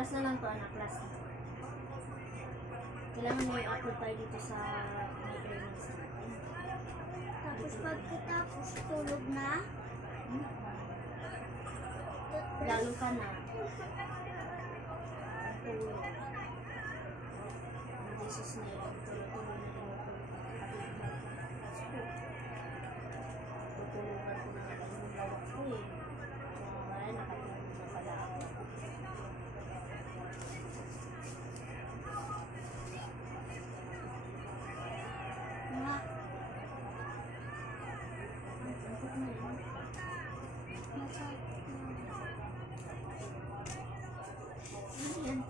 Class na lang to, anak. Class na. Kailangan may upload tayo dito sa may trainings natin. Tapos pagkatapos tulog na. Lalo ka na. Tulog. Ang Jesus na yun. Tuloy-tuloy na rin ako. Tutulugan ko na rin yung lawak ko eh. Kaya nakalimutan na pala ako. Mga Antok na yun. Ano yan?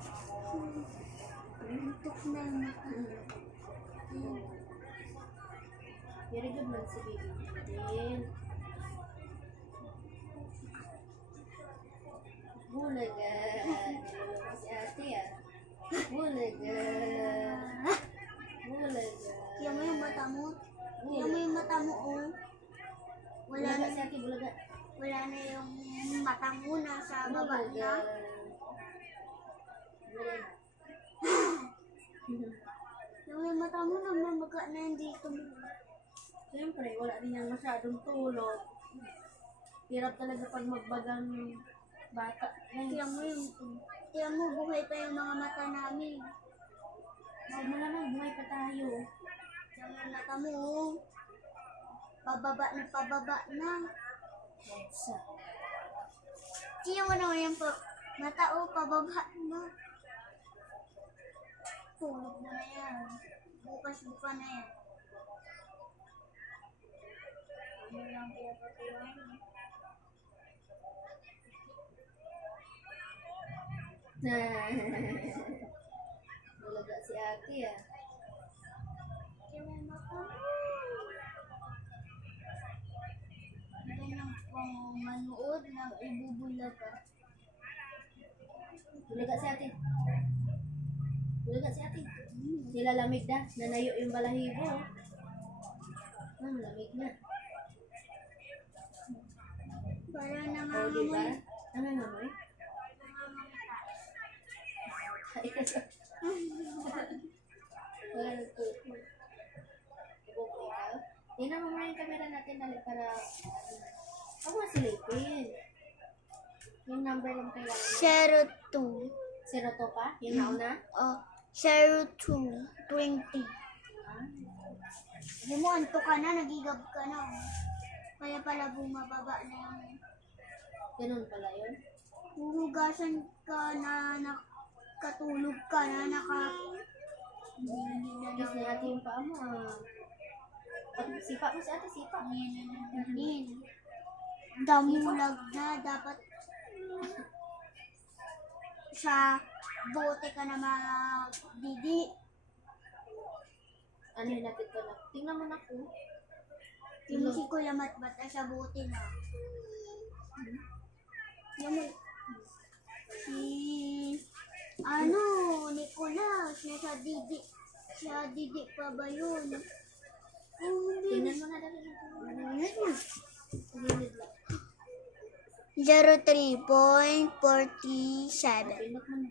antok na yung mata. Very good man si baby. Then, bulaga. Niloloko si ate ah. Bulaga. Bulaga. Tiyan mo yung mata mo. Tiyan mo yung mata mo, oh. Wala Bulaga na, si ate, bulaga. wala na yung mata mo na sa baba Bulaga. na. Bulaga. Yung mata mo na mamaga na hindi dito. Siyempre, wala din yan masyadong tulog. Hirap talaga pag magbagang bata. Tiyan mo, buhay pa yung mga mata namin. Sabi mo naman, buhay pa tayo. Tiyan mo yung mata mo, oh. Pababa na. Sa. Tiyan mo naman yung mata, oh, pababa na. Tulog mo na yan. Bukas pa na yan. Ano lang kaya patuloy? Bulaga si ate ah. Tiyan mo yung mata mo. Ganyan pang manood na ibubulag ka. Bulaga si ate. Bulaga si ate. Nilalamig na. Nanayo yung balahibo. Lamig na. Para O, diba? nangangamoy. Nangangamoy? Wala nagtuto. Ibubo ikaw. Tingnan mo muna yung camera natin para ako nga silipin. Yung number lang kailangan. 02. 02 pa? Yung nauna? Oh, 02. 20. Ah. Hindi mo, anto ka na, nagigab ka na. Oh. Kaya pala bumababa na yung Ganun pala yun. huhugasan ka na, nakatulog ka na, Kiss na natin yung paa mo ah. Pag sipa mo si ate, sipa. Damulag na, dapat sa bote ka na magdidi. Ano yun natin to na? Tingnan mo na ko. Yung si Kuya Matbata sa bote na. Yung si Nicolas, sa didi pa ba yun? Tingnan mo na dali na. Pagilid lang. 03.47. Pinot mo na.